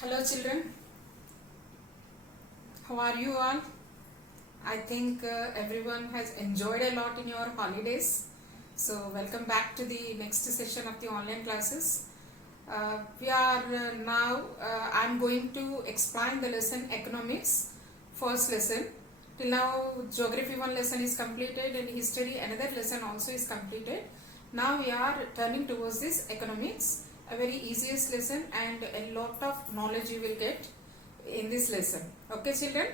Hello children, how are you all? I think everyone has enjoyed a lot in your holidays. So welcome back to the next session of the online classes. I'm going to explain the lesson economics, first lesson. Till now geography one lesson is completed and history another lesson also is completed. Now we are turning towards this economics, a very easiest lesson and a lot of knowledge you will get in this lesson. Okay children,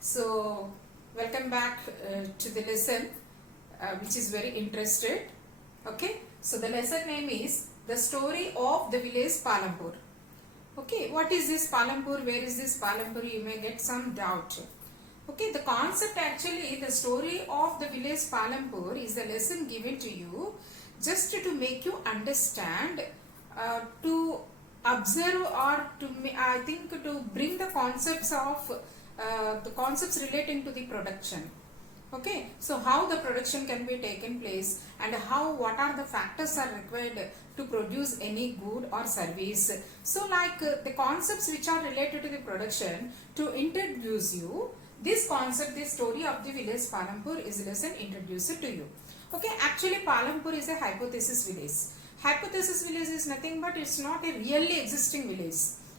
so welcome back to the lesson which is very interested. Okay, so the lesson name is the story of the village Palampur. Okay, what is this Palampur? Where is this Palampur? You may get some doubt. Okay, the concept actually, the story of the village Palampur is the lesson given to you just to make you understand, to observe or to, I think, to bring the concepts of the concepts relating to the production. Okay, so how the production can be taken place and what are the factors are required to produce any good or service. So like the concepts which are related to the production, to introduce you this concept, this story of the village Palampur is lesson introduced to you. Okay, actually Palampur is a hypothesis village. Hypothesis village is nothing but it's not a really existing village.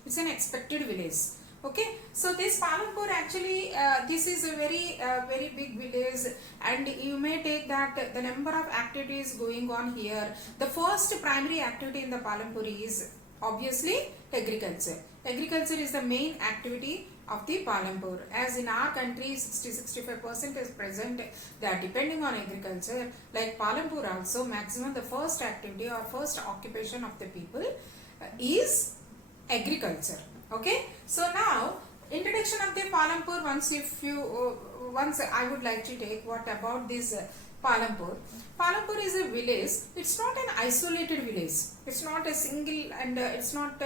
It's an expected village. Okay, so this Palampur actually, this is a very big village, and you may take that the number of activities going on here. The first primary activity in the Palampur is obviously agriculture. Agriculture is the main activity of the Palampur. As in our country 60-65% is present, they are depending on agriculture. Like Palampur also, maximum the first activity or first occupation of the people is agriculture. Okay, so now introduction of the Palampur. Once I would like to take what about this Palampur. Palampur is a village. It's not an isolated village. It's not a single, and it's not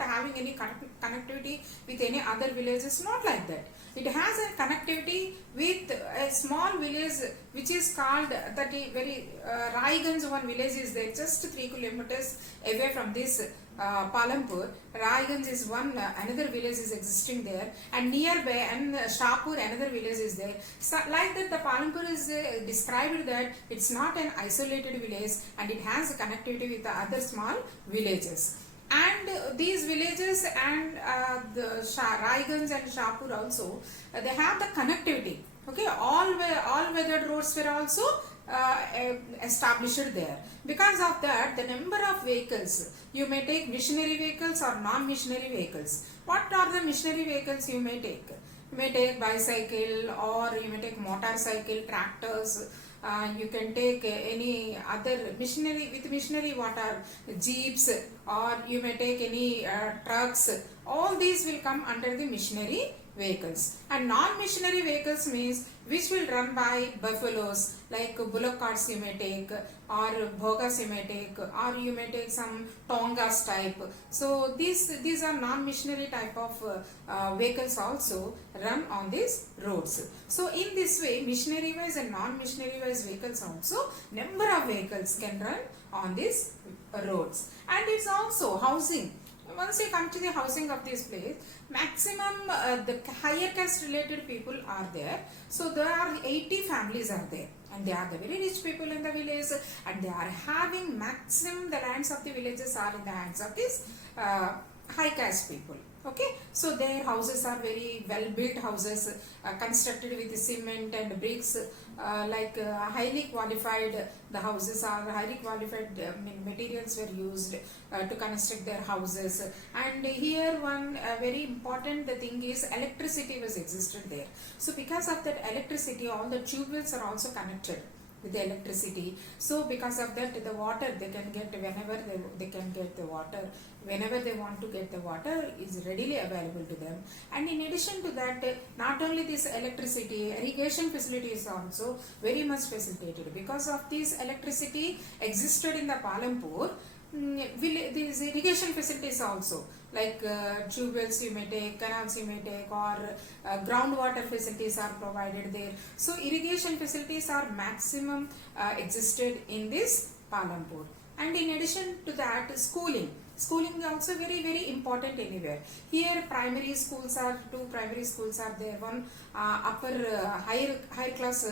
having any connectivity with any other village. It's not like that. It has a connectivity with a small village which is called that very Raiganj. One village is there, just 3 kilometers away from this Palampur. Raiganj is one, another village is existing there, and nearby and Shapur another village is there. So like that, the Palampur is described that it's not an isolated village and it has a connectivity with the other small villages. And these villages and the Raiganj and Shapur also, they have the connectivity. Okay, all weathered roads were also established there. Because of that, the number of vehicles, you may take missionary vehicles or non-missionary vehicles. What are the missionary vehicles you may take? You may take bicycle, or you may take motorcycle, tractors. You can take any other missionary, with missionary what are jeeps, or you may take any trucks. All these will come under the missionary vehicles. And non-missionary vehicles means which will run by buffaloes, like bullock carts you may take, or bhogas you may take, or you may take some tongas type. So these are non-missionary type of vehicles also run on these roads. So in this way, missionary wise and non-missionary wise vehicles also, number of vehicles can run on these roads. And it's also housing. Once you come to the housing of this place, maximum the higher caste related people are there. So there are 80 families are there, and they are the very rich people in the village, and they are having maximum, the lands of the villages are in the hands of these high caste people. Okay, so their houses are very well built houses, constructed with cement and bricks, highly qualified. The houses are highly qualified, materials were used to construct their houses. And here one very important thing is electricity was existed there. So because of that electricity, all the tube wells are also connected with the electricity. So because of that, the water they can get whenever they can get the water, whenever they want to get the water is readily available to them. And in addition to that, not only this electricity, irrigation facility is also very much facilitated. Because of this electricity existed in the Palampur, these irrigation facilities also, like tube wells you may take, canals you may take, or groundwater facilities are provided there. So irrigation facilities are maximum existed in this Palampur. And in addition to that, schooling. Schooling also very important anywhere. Here primary schools are, two primary schools are there. One upper higher class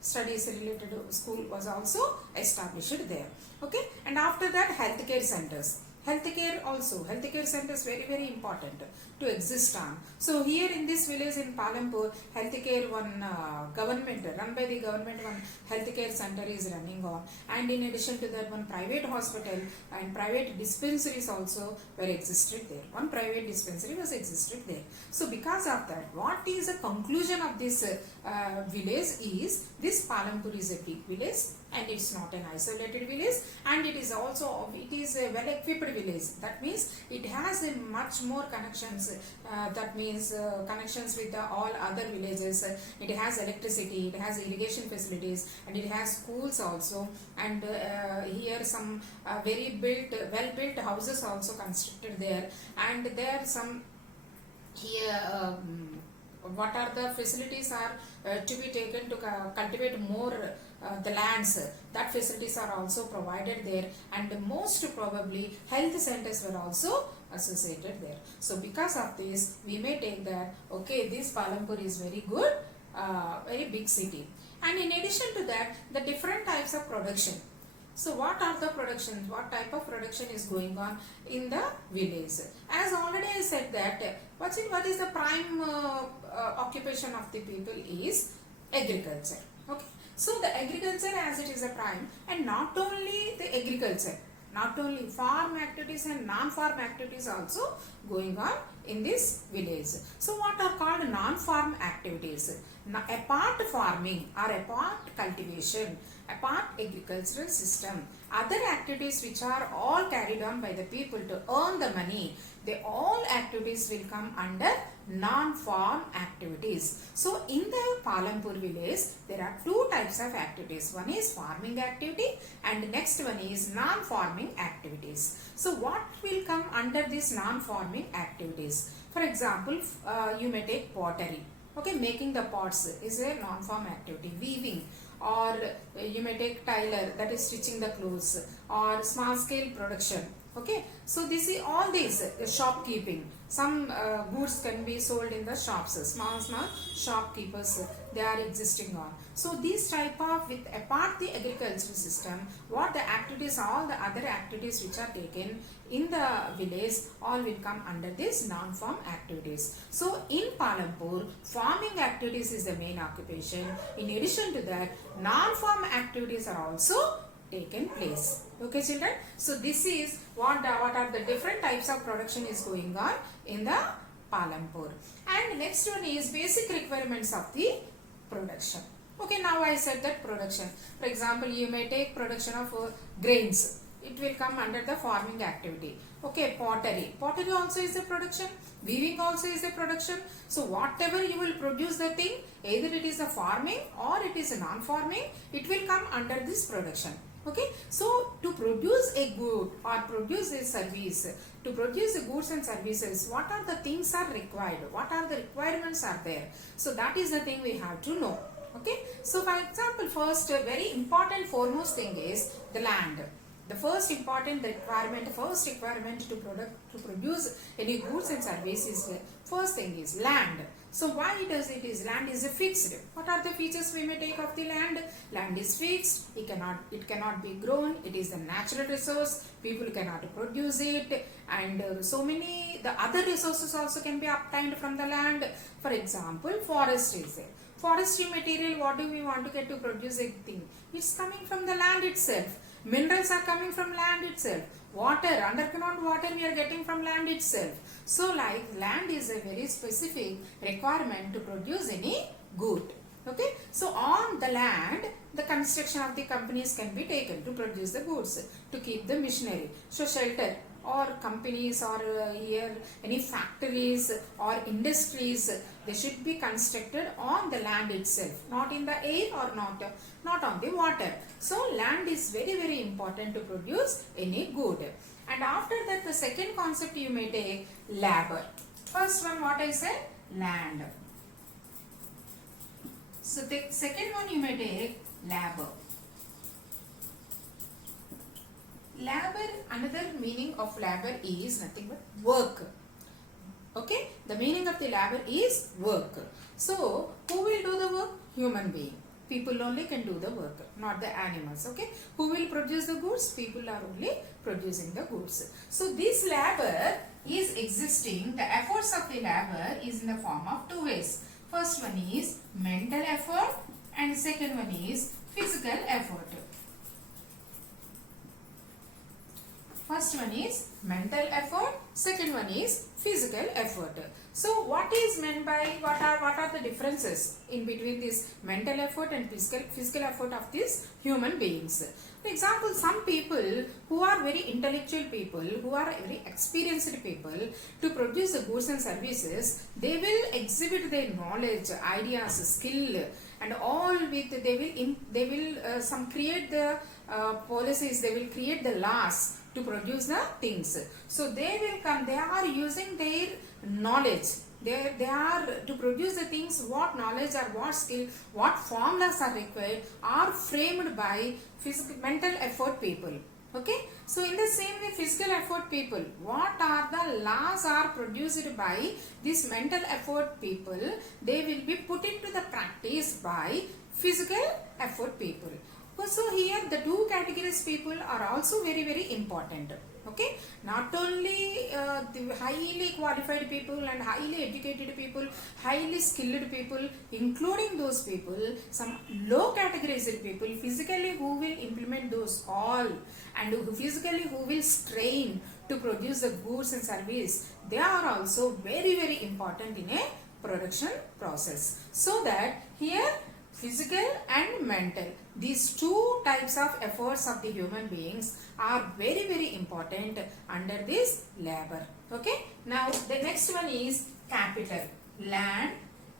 studies related school was also established there. Okay, and after that healthcare centers. Healthcare centers very important to exist on. So here in this village in Palampur, healthcare one government, run by the government, one healthcare center is running on, and in addition to that one private hospital and private dispensaries also were existed there. One private dispensary was existed there. So because of that, what is the conclusion of this village is, this Palampur is a big village and it's not an isolated village, and it is also a well equipped village. That means it has a much more connections, that means connections with all other villages. It has electricity, it has irrigation facilities, and it has schools also, and here some well built houses also constructed there, and there some here what are the facilities are to be taken to cultivate more the lands. That facilities are also provided there, and most probably health centers were also associated there. So because of this, we may take that, okay, this Palampur is very good, very big city. And in addition to that, the different types of production. So what are the productions? What type of production is going on in the village? As already I said that what is the prime occupation of the people is agriculture. Okay. So the agriculture, as it is a prime, and not only the agriculture, not only farm activities and non-farm activities also going on in this village. So what are called non-farm activities? Apart farming or apart cultivation, apart agricultural system, other activities which are all carried on by the people to earn the money, they all activities will come under non-farm activities. So in the Palampur village, there are two types of activities. One is farming activity and next one is non-farming activities. So what will come under these non-farming activities? For example, you may take pottery. Okay, making the pots is a non-farm activity. Weaving, or you may take tailor, that is stitching the clothes, or small scale production. Okay, so this is all these shopkeeping. Some goods can be sold in the shops. Small shopkeepers, they are existing on. So these type of, with apart the agricultural system, what the activities, all the other activities which are taken in the village, all will come under this non-farm activities. So in Palampur, farming activities is the main occupation. In addition to that, non-farm activities are also taken place. Okay children, so this is what are the different types of production is going on in the Palampur. And next one is basic requirements of the production. Okay, now I said that production. For example, you may take production of grains. It will come under the farming activity. Okay, pottery. Pottery also is a production. Weaving also is a production. So whatever you will produce the thing, either it is a farming or it is a non-farming, it will come under this production. Okay, so to produce a good or produce a service, to produce the goods and services, what are the things are required? What are the requirements are there? So that is the thing we have to know. Okay, so for example, first very important foremost thing is the land. The first important requirement to produce any goods and services, first thing is land. So why does it is land is fixed? What are the features we may take of the land? Land is fixed. It cannot be grown. It is a natural resource. People cannot produce it, and so many the other resources also can be obtained from the land. For example, forestry is there. Forestry material, what do we want to get to produce a thing? It's coming from the land itself. Minerals are coming from land itself. Water, underground water we are getting from land itself. So like land is a very specific requirement to produce any good. Okay, so on the land, the construction of the companies can be taken to produce the goods, to keep the machinery. So shelter or companies or here any factories or industries, they should be constructed on the land itself, not in the air or not on the water. So land is very important to produce any good. And after that, the second concept you may take labor. First one, what I said, land. So the second one you may take labor. labor, another meaning of labor is nothing but work. Okay, the meaning of the labor is work. So who will do the work? Human being. People only can do the work, not the animals. Okay, who will produce the goods? People are only producing the goods. So this labor is existing. The efforts of the labor is in the form of two ways. First one is mental effort and second one is physical effort. First one is mental effort, second one is physical effort. So what is meant by, what are the differences in between this mental effort and physical effort of these human beings? For example, some people who are very intellectual people, who are very experienced people, to produce the goods and services, they will exhibit their knowledge, ideas, skill, and all with they will some create the policies, they will create the laws to produce the things. So they will come, they are using their knowledge, they are to produce the things. What knowledge or what skill, what formulas are required are framed by mental effort people. Okay, so in the same way, physical effort people, what are the laws are produced by this mental effort people, they will be put into the practice by physical effort people. So here the two categories people are also very, very important. Okay, not only the highly qualified people and highly educated people, highly skilled people, including those people, some low categorized people, physically who will implement those all, and who physically who will strain to produce the goods and service, they are also very, very important in a production process. So that here physical and mental, these two types of efforts of the human beings are very, very important under this labor. Okay, now the next one is capital. Land,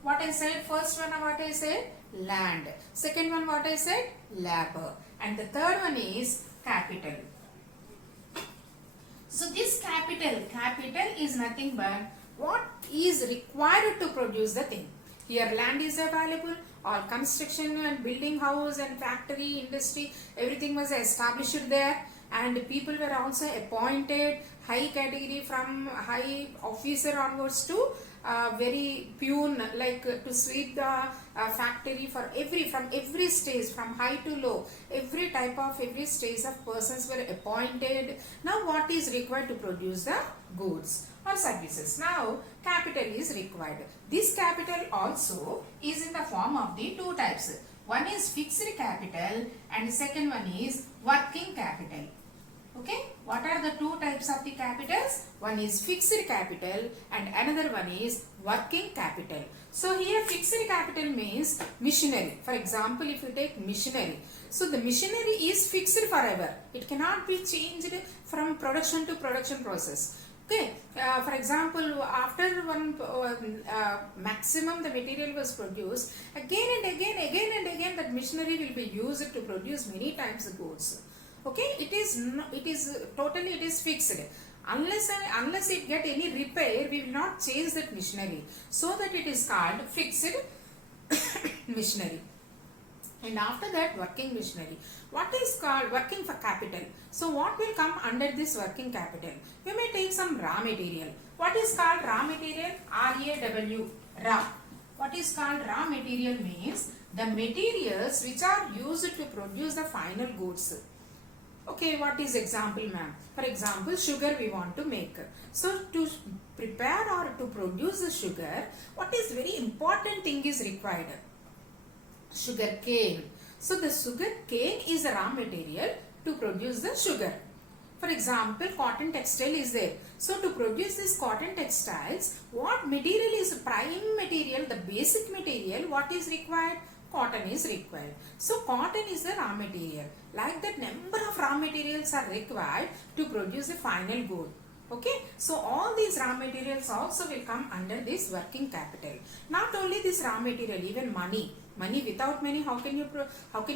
what I said, first one what I said, land. Second one what I said, labor. And the third one is capital. So this capital is nothing but what is required to produce the thing. Here land is available, or construction and building house and factory, industry, everything was established there, and people were also appointed, high category from high officer onwards to very peon, like to sweep the factory for from every stage, from high to low, every stage of persons were appointed. Now what is required to produce the goods or services? Now capital is required. This capital also is in the form of the two types. One is fixed capital and second one is working capital. Okay, what are the two types of the capitals? One is fixed capital and another one is working capital. So here fixed capital means machinery. For example, if you take machinery, so the machinery is fixed forever. It cannot be changed from production to production process. Okay, for example, after one maximum the material was produced, again and again that machinery will be used to produce many times the goods. Okay, it is totally fixed. Unless it get any repair, we will not change that machinery. So that it is called fixed machinery. And after that, working machinery. What is called working for capital? So what will come under this working capital? You may take some raw material. What is called raw material? R-A-W, raw. What is called raw material means the materials which are used to produce the final goods. Okay, what is example, ma'am? For example, sugar we want to make. So to prepare or to produce the sugar, what is very important thing is required? Sugar cane. So the sugar cane is a raw material to produce the sugar. For example, cotton textile is there. So to produce this cotton textiles, what material is prime material, the basic material, what is required? Cotton is required. So cotton is the raw material. Like that, number of raw materials are required to produce the final good. Okay, so all these raw materials also will come under this working capital. Not only this raw material, even money. Money, without money, how can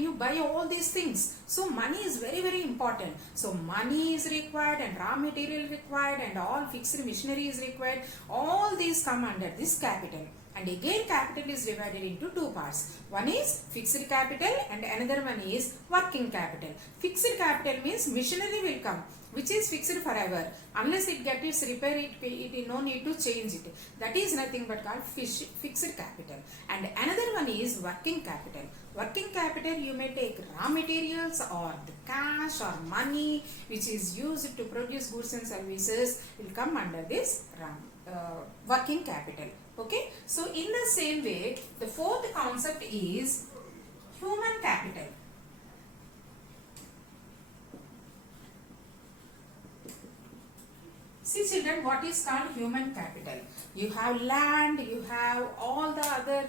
you buy all these things? So money is very, very important. So money is required and raw material required and all fixed machinery is required. All these come under this capital. And again capital is divided into two parts. One is fixed capital and another one is working capital. Fixed capital means machinery will come, which is fixed forever. Unless it gets its repair, it no need to change it. That is nothing but called fixed capital. And another one is working capital. Working capital, you may take raw materials or the cash or money which is used to produce goods and services will come under this working capital. Okay, so in the same way, the fourth concept is human capital. See children, what is called human capital? You have land, you have all the other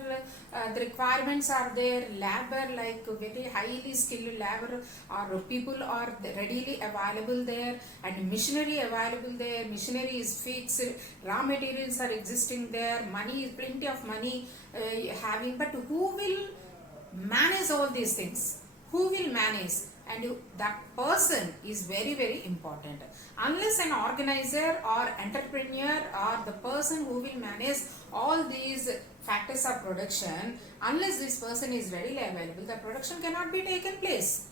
the requirements are there, labor, like very highly skilled labor or people are readily available there, and machinery available there. Machinery is fixed, raw materials are existing there, money is plenty of money having, but who will manage all these things? Who will manage? And that person is very, very important. Unless an organizer or entrepreneur or the person who will manage all these factors of production, unless this person is readily available, the production cannot be taken place.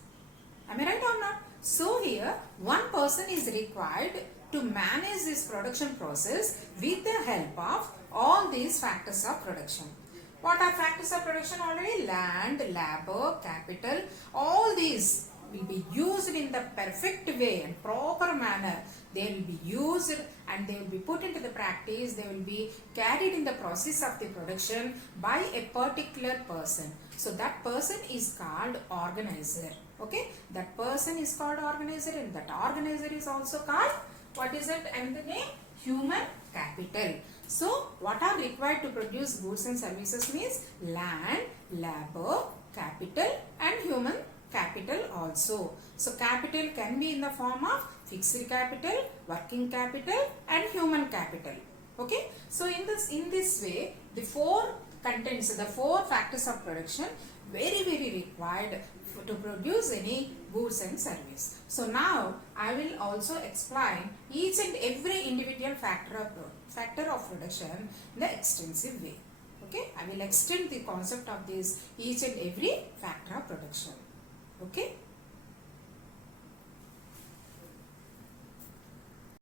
Am I right or not? So here one person is required to manage this production process with the help of all these factors of production. What are factors of production already? Land, labor, capital, all these will be used in the perfect way and proper manner. They will be used and they will be put into the practice. They will be carried in the process of the production by a particular person. So that person is called organizer. Okay, that person is called organizer, and that organizer is also called, what is it and the name? Human capital. So what are required to produce goods and services means land, labor, capital and human capital also. So capital can be in the form of fixed capital, working capital and human capital. Okay, so in this way the four contents, the four factors of production very, very required to produce any goods and service. So now I will also explain each and every individual factor of production in the extensive way. Okay, I will extend the concept of this each and every factor of production. Okay.